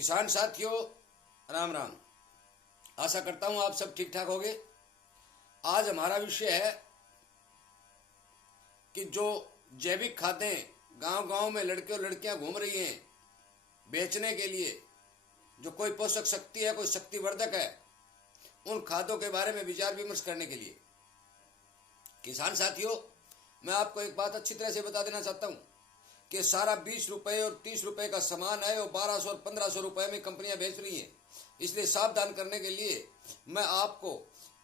किसान साथियों, राम राम। आशा करता हूं आप सब ठीक ठाक होंगे। आज हमारा विषय है कि जो जैविक खादें गांव गांव में लड़के और लड़कियां घूम रही हैं बेचने के लिए, जो कोई पोषक शक्ति है, कोई शक्तिवर्धक है, उन खादों के बारे में विचार विमर्श करने के लिए। किसान साथियों, मैं आपको एक बात अच्छी तरह से बता देना चाहता हूं कि सारा 20 रुपए और 30 रुपए का सामान है और 1200 और 1500 रुपए में कंपनियां बेच रही हैं। इसलिए सावधान करने के लिए मैं आपको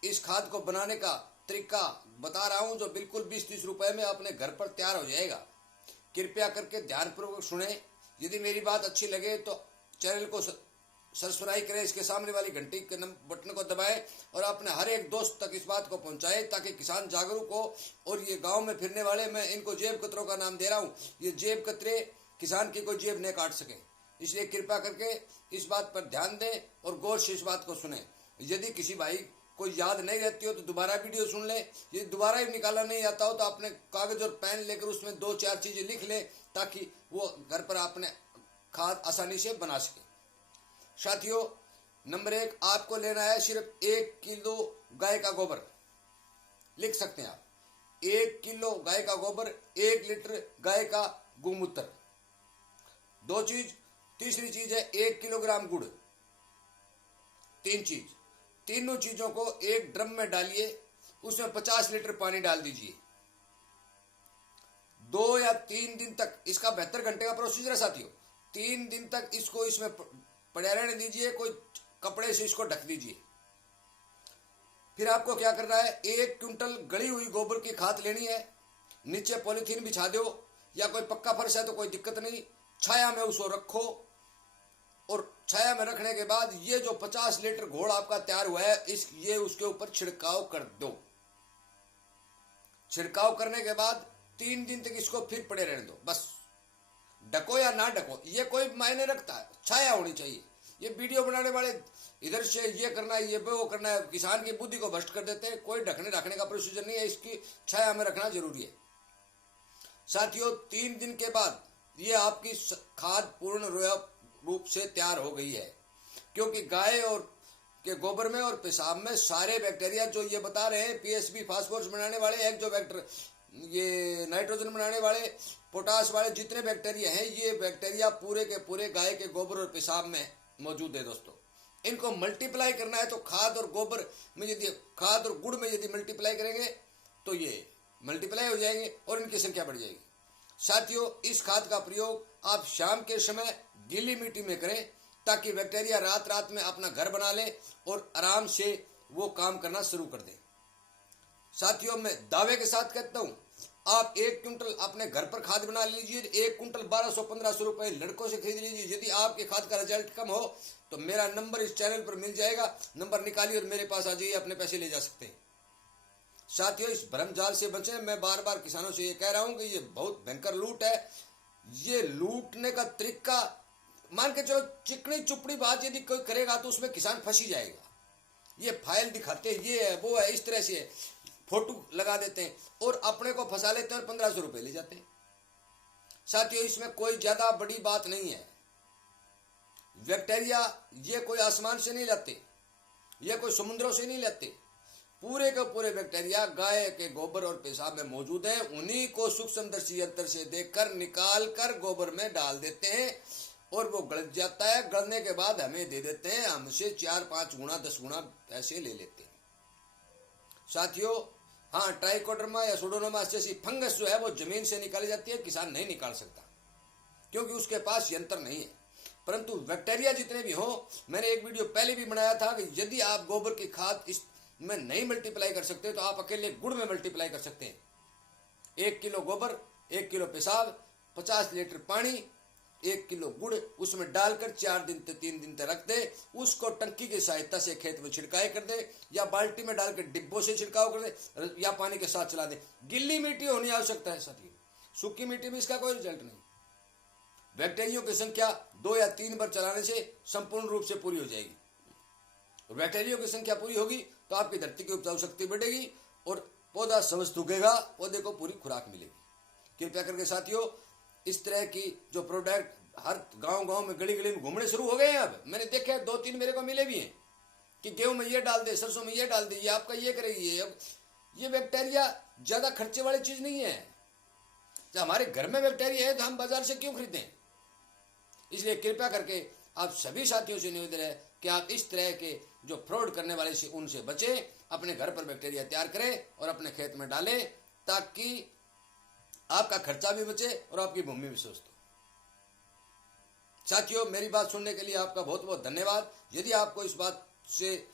इस खाद को बनाने का तरीका बता रहा हूं, जो बिल्कुल 20-30 रुपए में अपने घर पर तैयार हो जाएगा। कृपया करके ध्यानपूर्वक सुने। यदि मेरी बात अच्छी लगे तो चैनल को सब्सक्राइब करें, इसके सामने वाली घंटी के बटन को दबाएं और अपने हर एक दोस्त तक इस बात को पहुंचाएं ताकि किसान जागरूक हो। और ये गांव में फिरने वाले, मैं इनको जेब कतरों का नाम दे रहा हूं, ये जेब कतरे किसान की कोई जेब नहीं काट सके। इसलिए कृपया करके इस बात पर ध्यान दें और गौर से इस बात को सुने। यदि किसी भाई कोई याद नहीं रहती हो तो दोबारा वीडियो सुन ले। यदि दोबारा ही निकालना नहीं आता हो तो अपने कागज और पेन लेकर उसमें 2-4 चीजें लिख ले ताकि वो घर पर अपने खाद आसानी से बना सके। साथियों, नंबर 1, आपको लेना है सिर्फ 1 किलो गाय का गोबर। लिख सकते हैं आप, 1 किलो गाय का गोबर, 1 लीटर गाय का गोमूत्र। 2 चीज। तीसरी चीज है 1 किलोग्राम गुड़। 3 चीज। तीनों चीजों को एक ड्रम में डालिए, उसमें 50 लीटर पानी डाल दीजिए। 2 या 3 दिन तक, इसका 72 घंटे का प्रोसीजर है साथियों। 3 दिन तक इसको इसमें पड़े रहने दीजिए, कोई कपड़े से इसको ढक दीजिए। फिर आपको क्या करना है, 1 क्विंटल गली हुई गोबर की खाद लेनी है। नीचे पॉलीथीन बिछा दो या कोई पक्का फर्श है तो कोई दिक्कत नहीं, छाया में उसको रखो। और छाया में रखने के बाद ये जो 50 लीटर घोल आपका तैयार हुआ है, ये उसके ऊपर छिड़काव कर दो। छिड़काव करने के बाद 3 दिन तक इसको फिर पड़े रहने दो। बस ढको या ना ढको ये कोई मायने रखता है, छाया होनी चाहिए। ये वीडियो बनाने वाले इधर से ये करना है, ये वो करना है, किसान की बुद्धि को भ्रष्ट कर देते हैं। कोई ढकने ढकने का प्रोसीजर नहीं है, इसकी छाया में रखना जरूरी है। साथियों, 3 दिन के बाद ये आपकी खाद पूर्ण रूप से तैयार हो गई है, क्योंकि गाय और के गोबर में और पेशाब में सारे बैक्टीरिया जो ये बता रहे हैं, पीएसबी फास्फोरस बनाने वाले, एक्जोबैक्टर ये नाइट्रोजन बनाने वाले, पोटास वाले, जितने बैक्टीरिया हैं, ये बैक्टीरिया पूरे के पूरे गाय के गोबर और पेशाब में मौजूद है। दोस्तों, इनको मल्टीप्लाई करना है तो खाद और गोबर में, यदि खाद और गुड़ में यदि मल्टीप्लाई करेंगे तो ये मल्टीप्लाई हो जाएंगे और इनकी संख्या बढ़ जाएगी। साथियों, इस खाद का प्रयोग आप शाम के समय गीली मिट्टी में करें ताकि बैक्टीरिया रात रात में अपना घर बना ले और आराम से वो काम करना शुरू कर दें। साथियों, मैं दावे के साथ कहता हूं, आप 1 क्विंटल अपने घर पर खाद बना लीजिए। 1 क्विंटल 1200-1500 रुपए लड़कों से खरीद लीजिए। यदि आपके खाद का रिजल्ट कम हो तो मेरा नंबर इस चैनल पर मिल जाएगा, नंबर निकालिए और मेरे पास आ जाइए, अपने पैसे ले जा सकते हैं। साथियों, इस भ्रमजाल से बचें। मैं बार बार किसानों से ये कह रहा हूं कि ये बहुत भयंकर लूट है। ये लूटने का तरीका, मान के चलो चिकनी चुपड़ी बात यदि कोई करेगा तो उसमें किसान फंसी जाएगा। ये फाइल दिखाते हैं, ये है वो है, इस तरह से फोटो लगा देते हैं और अपने को फंसा लेते हैं और 1500 रुपए ले जाते हैं। साथियों, इसमें कोई ज्यादा बड़ी बात नहीं है। बैक्टीरिया ये कोई आसमान से नहीं लाते, ये कोई समुद्रों से नहीं लाते। पूरे के पूरे बैक्टीरिया गाय के गोबर और पेशाब में मौजूद है। उन्हीं को सूक्ष्मदर्शी यंत्र से देखकर निकाल कर गोबर में डाल देते हैं और वो गल जाता है। गलने के बाद हमें दे देते हैं, हमसे 4-5 गुना 10 गुना पैसे ले लेते हैं। साथियों, हाँ, ट्राइकोडर्मा या सुडोमोनास जैसी फंगस जो है वो जमीन से निकाली जाती है, किसान नहीं निकाल सकता क्योंकि उसके पास यंत्र नहीं है। परंतु बैक्टीरिया जितने भी हो, मैंने एक वीडियो पहले भी बनाया था कि यदि आप गोबर की खाद इसमें नहीं मल्टीप्लाई कर सकते तो आप अकेले गुड़ में मल्टीप्लाई कर सकते हैं। 1 किलो गोबर, 1 किलो पेशाब, 50 लीटर पानी, 1 किलो गुड़ उसमें डालकर 4 दिन से 3 दिन तक रख दे। उसको टंकी की सहायता से खेत में छिड़काई कर दे या बाल्टी में डालकर डिब्बों से छिड़काव कर दे या पानी के साथ चला दे। गिल्ली मिट्टी होनी आवश्यकता है साथियों, सूखी मिट्टी में इसका कोई रिजल्ट नहीं। बैक्टीरिया की संख्या 2 या 3 बार चलाने से संपूर्ण रूप से पूरी हो जाएगी। बैक्टीरिया की संख्या पूरी होगी तो आपकी धरती की उपजाऊ शक्ति बढ़ेगी और पौधा स्वस्थ उगेगा, पौधे को पूरी खुराक मिलेगी। कृपया करके साथियों, इस तरह की जो प्रोडक्ट हर गांव में गली गली में घूमने शुरू हो गए हैं। अब मैंने देखे 2-3 मेरे को मिले भी हैं कि गेहूं में ये डाल दे, सरसों में ये डाल दे, ये आपका ये करेगी। अब ये बैक्टीरिया ज्यादा खर्चे वाली चीज नहीं है। जब हमारे घर में बैक्टीरिया है तो हम बाजार से क्यों खरीदें। इसलिए कृपया करके आप सभी साथियों से निवेदन है कि आप इस तरह के जो फ्रॉड करने वाले से उनसे बचें, अपने घर पर बैक्टीरिया तैयार करें और अपने खेत में डालें, ताकि आपका खर्चा भी बचे और आपकी भूमि भी स्वस्थ हो। साथियों, मेरी बात सुनने के लिए आपका बहुत बहुत धन्यवाद। यदि आपको इस बात से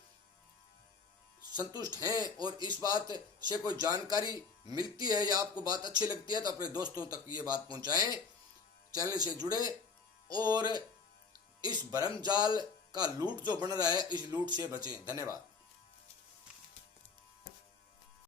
संतुष्ट हैं और इस बात से कोई जानकारी मिलती है या आपको बात अच्छी लगती है तो अपने दोस्तों तक ये बात पहुंचाएं, चैनल से जुड़े और इस भरम जाल का लूट जो बन रहा है, इस लूट से बचें। धन्यवाद।